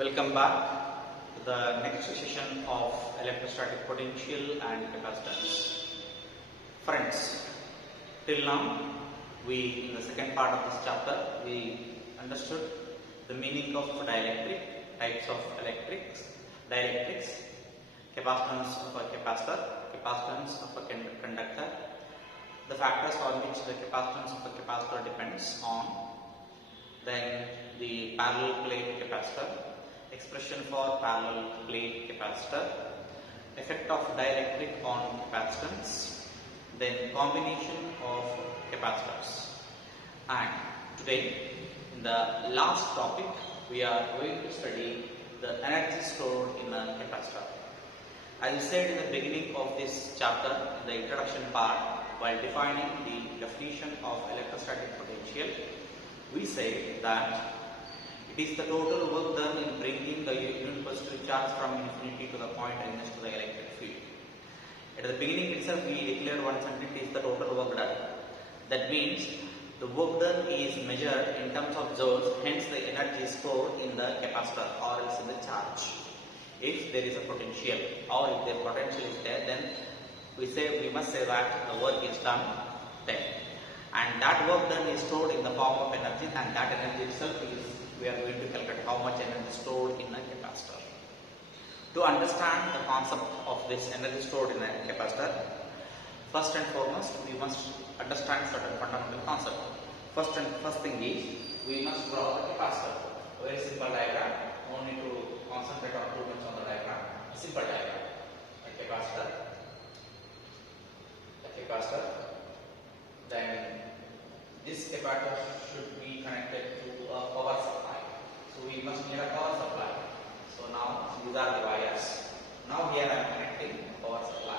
Welcome back to the next session of electrostatic potential and capacitance. Friends, till now in the second part of this chapter, we understood the meaning of dielectric, types of dielectrics, capacitance of a capacitor, capacitance of a conductor, the factors on which the capacitance of a capacitor depends on, then the parallel plate capacitor, expression for parallel plate capacitor, effect of dielectric on capacitance, then combination of capacitors. And today, in the last topic, we are going to study the energy stored in a capacitor. As I said in the beginning of this chapter, in the introduction part, while defining the definition of electrostatic potential, we say that it is the total work done in bringing the unit positive charge from infinity to the point next to the electric field. At the beginning itself, we declared one sentence is the total work done. That means the work done is measured in terms of joules, hence the energy stored in the capacitor or else in the charge. If there is a potential or if the potential is there, then we must say that the work is done there. And that work done is stored in the form of energy, and that energy itself is, we are going to calculate how much energy stored in a capacitor. To understand the concept of this energy stored in a capacitor, first and foremost, we must understand certain fundamental concept. First thing is, we must draw the capacitor. A very simple diagram. No need to concentrate on too much on the diagram. A simple diagram. A capacitor. Then this capacitor should be connected to a power supply. So we must need a power supply. So now these are the wires. Now here I am connecting power supply.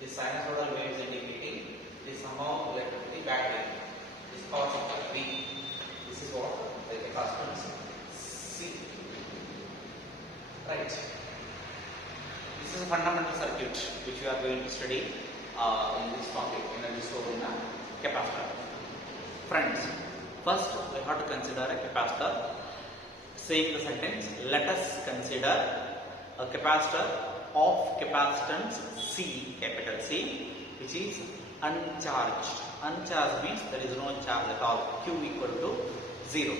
This sinusoidal wave is indicating this amount of electricity battery. This power supply B. This is what the capacitance C. Right. This is a fundamental circuit which we are going to study in this topic, energy stored in a capacitor. Friends, first we have to consider a capacitor. Saying the sentence, let us consider a capacitor of capacitance C, capital C, which is uncharged. Uncharged means there is no charge at all. Q equal to 0.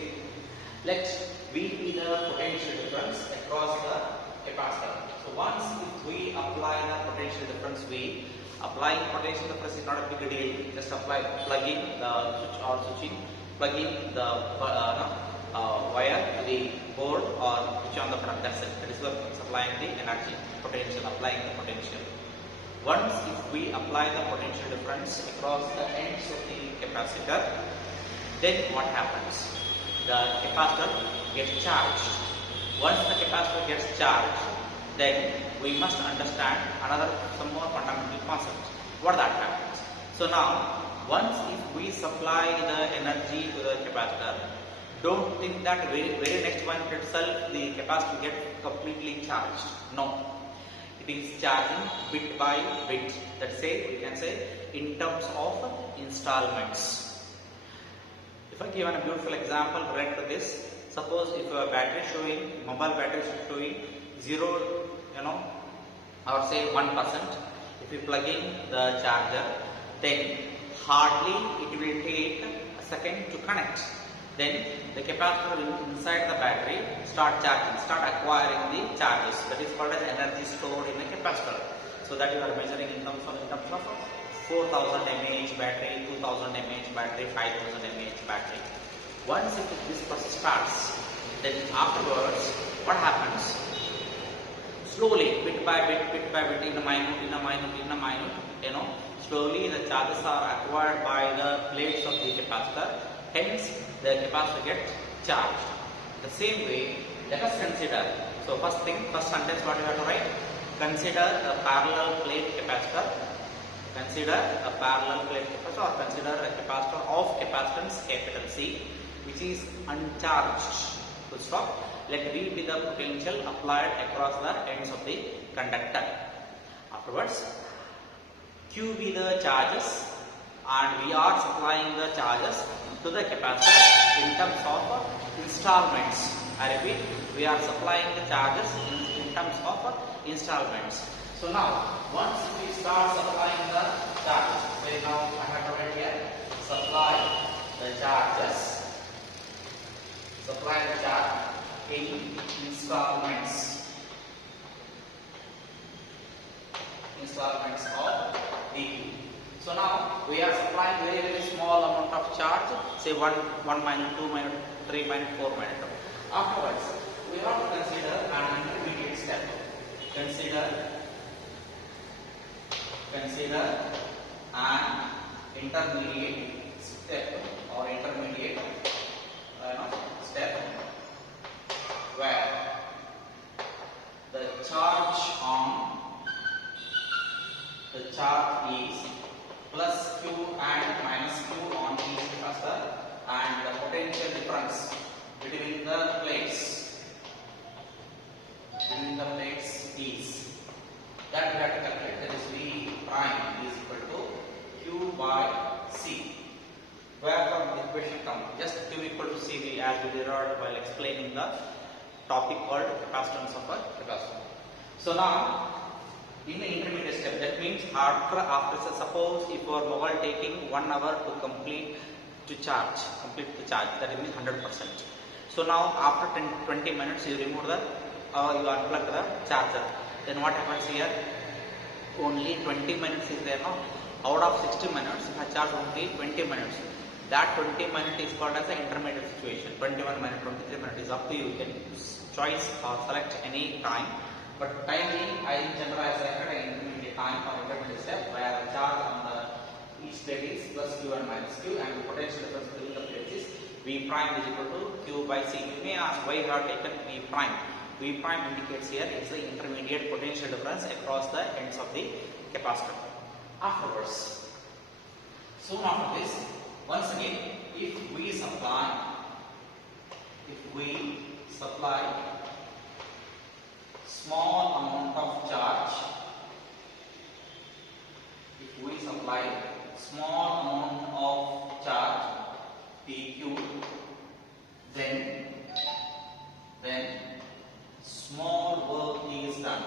Let V be the potential difference across the capacitor. So once if we apply the potential difference V, applying potential difference is not a big deal. Just plug in the switch or switching, plug in the wire to the board or switch on the front. That's it. That is supplying the energy, potential, applying the potential. Once if we apply the potential difference across the ends of the capacitor, then what happens? The capacitor gets charged. Once the capacitor gets charged, then we must understand some more fundamental concept. What that happens? So now, once if we supply the energy to the capacitor, don't think that very next one itself the capacitor gets completely charged. No, it is charging bit by bit. Let's say we can say in terms of installments. If I give a beautiful example related to this, suppose if a battery showing, mobile battery is showing 0, or say 1%, if you plug in the charger, then hardly it will take a second to connect. Then the capacitor inside the battery start charging, start acquiring the charges. That is called as energy stored in a capacitor. So that you are measuring in terms of 4,000 mAh battery, 2,000 mAh battery, 5,000 mAh battery. Once this process starts, then afterwards what happens? Slowly, bit by bit, in a minute, slowly the charges are acquired by the plates of the capacitor. Hence, the capacitor gets charged. The same way, let us consider. So first sentence what you have to write? Consider a parallel plate capacitor. Consider a parallel plate capacitor, or consider a capacitor of capacitance capital C, which is uncharged. Full stop. Let V be the potential applied across the ends of the conductor. Afterwards, Q be the charges, and we are supplying the charges to the capacitor in terms of installments. I repeat, we are supplying the charges in terms of installments. So now, once we start supplying the charges, so now I have to write here, supply the charges, supply the charge in installments of dq. So now we are supplying very small amount of charge, say 1 minute, 2 minute, 3 minute, 4 minute. Afterwards, we have to consider an intermediate step. Consider an intermediate step or intermediate step where the charge is plus q and minus q on each capacitor, and the potential difference between the plates is that we have to calculate. That is V prime is equal to q by c. Where from the equation come? Just q equal to cv as we derived while explaining the topic called capacitance of a capacitor. So now, in the intermediate step, that means after suppose if your mobile taking 1 hour to complete the charge, that means 100%. So now after 20 minutes you remove the you unplug the charger. Then what happens here? Only 20 minutes is there now. Out of 60 minutes, if I charge only 20 minutes, that 20 minutes is called as an intermediate situation. 21 minutes, 23 minutes is up to you. You can choice or select any time. But timing, I in general I selected an intermediate time or intermediate step where the charge on the each plate is plus q and minus q, and the potential difference between the plates is V prime is equal to q by c. You may ask why you have taken V prime. V prime indicates here it's the intermediate potential difference across the ends of the capacitor. Afterwards, soon after this, once again, if we supply small amount of charge, dq, then small work is done.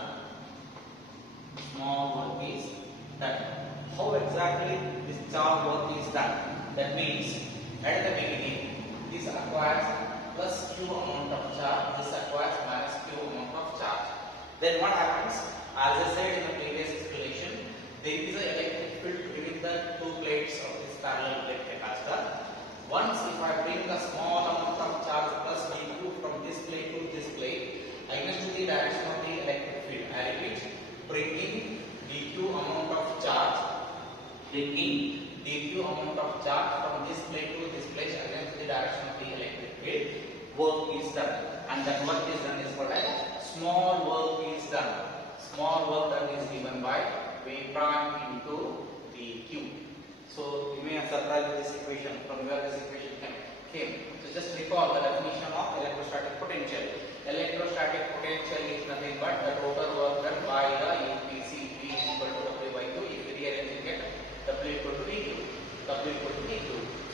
How exactly this charge work is done? That means at the beginning this acquires plus q amount of charge, this acquires minus q amount of charge. Then what happens? As I said in the previous explanation, there is an electric field between the two plates of this parallel plate capacitor. Once if I bring a small amount of charge plus dq from this plate to this plate against the direction of the electric field, I repeat, bringing dq amount of charge from this plate to this plate against the direction of the electric field, work is done, and that work is done is called as small work is done. Small work done is given by V prime into dq. So you may have surprised with this equation, from where this equation came. So just recall the definition of electrostatic potential. Electrostatic potential is nothing but the total work done by the EPC. V is equal to W by Q. If we rearrange it, get W equal to VQ.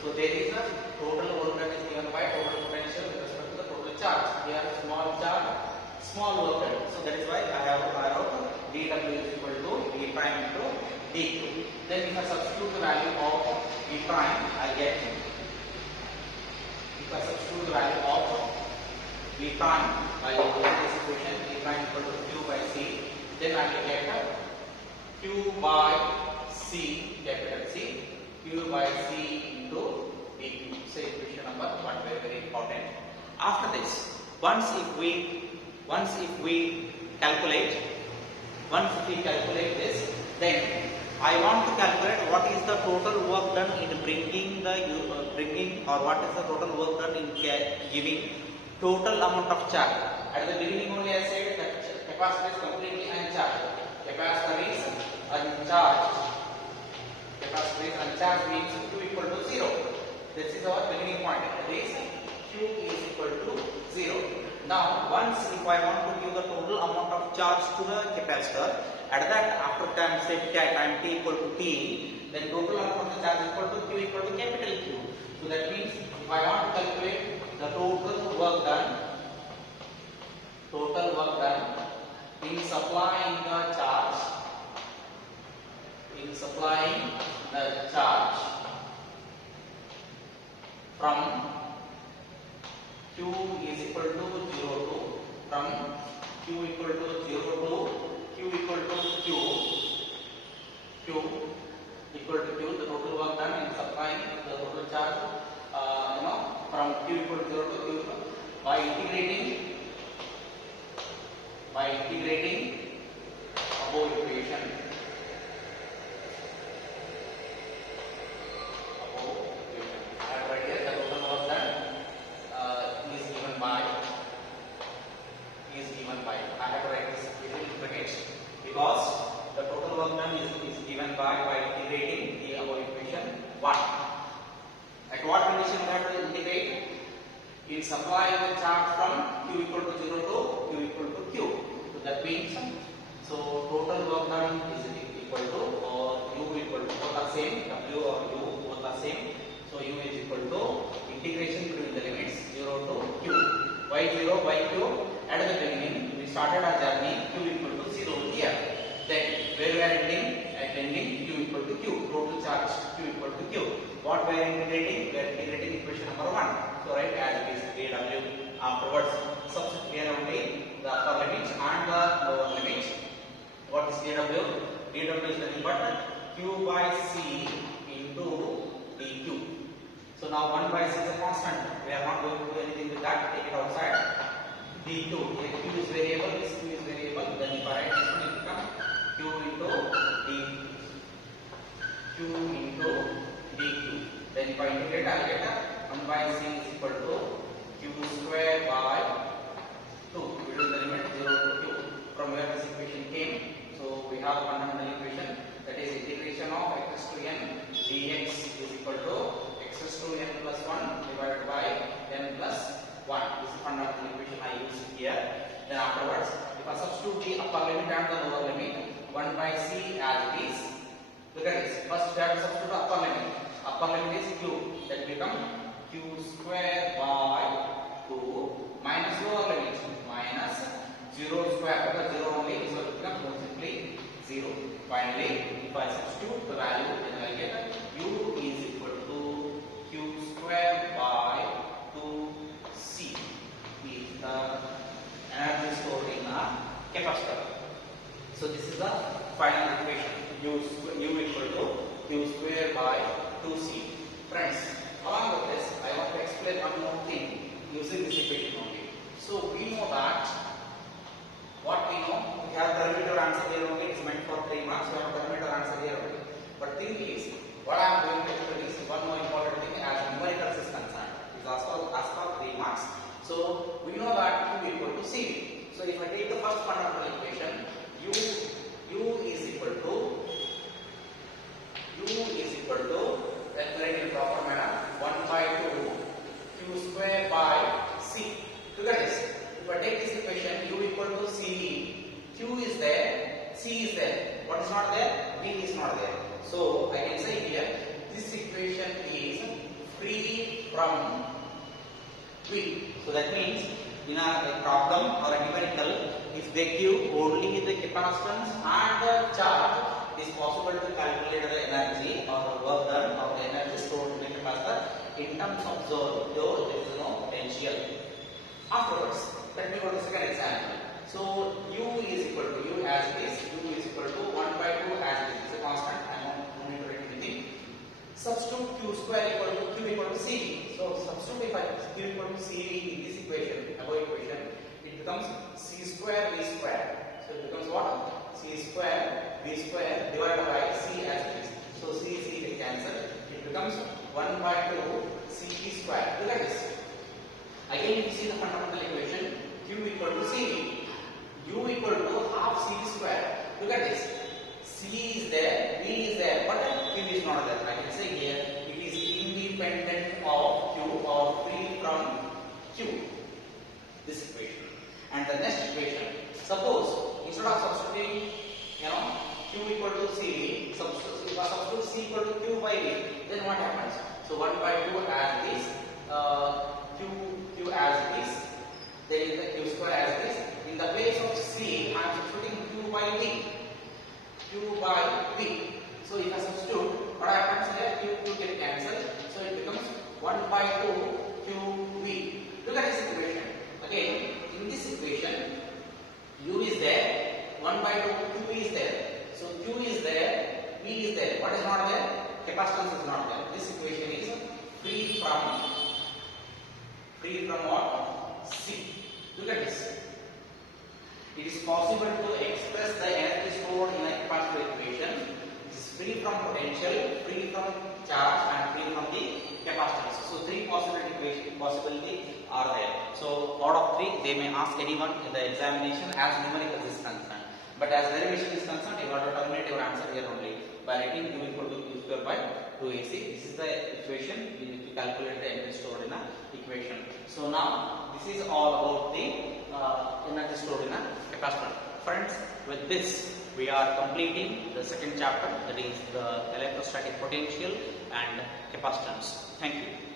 So there is a total work done is given by total potential with respect to the total charge. Here small charge, small work done. So that is why I have dW is equal to V prime into dQ. Then if I substitute the value of V prime, I get, if I substitute the value of V prime, I will get this equation V prime equal to Q by C. Then I will get Q by C, capital C, Q by C into dQ. So equation number 1, very important. After this, once if we calculate this, then I want to calculate what is the total work done in bringing or what is the total work done in giving total amount of charge. At the beginning only I said that capacitor is completely uncharged. Capacitor is uncharged means Q equal to 0. This is our beginning point. That is Q is equal to 0. Now once if I want to give the total amount of charge to the capacitor, at that after time say time t equal to t, then total amount of the charge equal to Q equal to capital Q. So that means if I want to calculate the total work done total work done in supplying the charge, from Q is equal to 0 to, from Q equal to 0 to Q equal to Q equal to Q, the total work done in supplying the total charge, from Q equal to 0 to Q, by integrating above equation. I have right here the total work done is given by. I have to write this equation in brackets because the total work done is given by integrating the above equation 1. At what condition we have to integrate? In supplying the charge from Q equal to 0 to Q equal to Q. So that means, so total work done is equal to, or U equal to, both are same, W or U both are same. So U is equal to integration between the limits 0 to Q. Why 0? Why Q? At the beginning we started our journey Q equal to 0 here. Then where we are ending? At ending Q equal to Q. Total charge Q equal to Q. What we are integrating? We are integrating equation number 1. So write as it is dW. Afterwards substitute here only the upper limit and the lower limit. What is dW? dW is nothing but Q by C into dQ. So now 1 by C is a constant. We are not going to do anything with that. Take it outside. dQ. If Q is variable, this Q is variable. Then if I write this one, it becomes Q into dQ. Then if I integrate, I will get 1 by C is equal to Q square by 2. We do the limit 0 to Q. From where this equation came? So we have fundamental equation, that is integration of x to n dx is equal to x to n plus 1 divided by n plus 1. This is fundamental equation I use here. Then afterwards, if I substitute the upper limit and the lower limit, 1 by C as it is. Look at this. First we have to substitute the upper limit. Upper limit is Q. That become Q square by 2 minus lower limit minus 0 square, because 0 only, so it becomes simply 0. Finally, if I substitute the value, then I get U is equal to Q square by 2C is the energy stored in a capacitor. So this is the final equation. U equal to Q square by 2C. Friends, along with this, I want to explain one more thing using this equation only. So we know that, what we know, we have perimeter answer here only, it's meant for 3 marks, we have perimeter answer here only. But thing is, what I am going to explain is one more important thing as numericals is concerned. It's asked for 3 marks. So we know that Q equal to C. So if I take the first fundamental equation, U is equal to, calculate in proper manner, 1 by 2 Q square by C. Look at this. If I take this equation, U equal to C, Q is there, C is there. What is not there? V is not there. So I can say here, this equation is free from V. So that means in a problem or a numerical, if they give only the capacitance and the charge, it is possible to calculate the energy or the work done or the energy stored in the capacitor in terms of zone, though there is no potential. Afterwards, let me go to the second example. So U is equal to, U as it is, U is equal to 1 by 2 as it is. It's a constant. I don't need to write anything. Substitute Q square equal to Q equal to CV. So substitute if I Q equal to CV in this equation, above equation, it becomes C square V square. So it becomes what? C square V square divided by C as it is. So C will cancel. It becomes 1 by 2 CV square. Look at this. Again, if you see the fundamental equation, Q equal to CV, U equal to half CV square. Look at this. C is there, V is there, but Q is not there. I can say here it is independent of Q or free from Q. This equation. And the next equation, suppose instead of substituting, Q equal to CV, if I substitute C equal to Q by V, then what happens? So 1 by 2 as this, Q as this, then is the Q square as this, free from what? C. Look at this. It is possible to express the energy stored in a capacitor equation. It is free from potential, free from charge, and free from the capacitance. So three possibility are there. So out of three, they may ask anyone in the examination as numerical is concerned. But as derivation is concerned, you have to terminate your answer here only by writing U equal to Q square by 2AC. This is the equation. We need to calculate the energy stored in a equation. So now this is all about the energy stored in a capacitor. Friends, with this we are completing the second chapter, that is the electrostatic potential and capacitance. Thank you.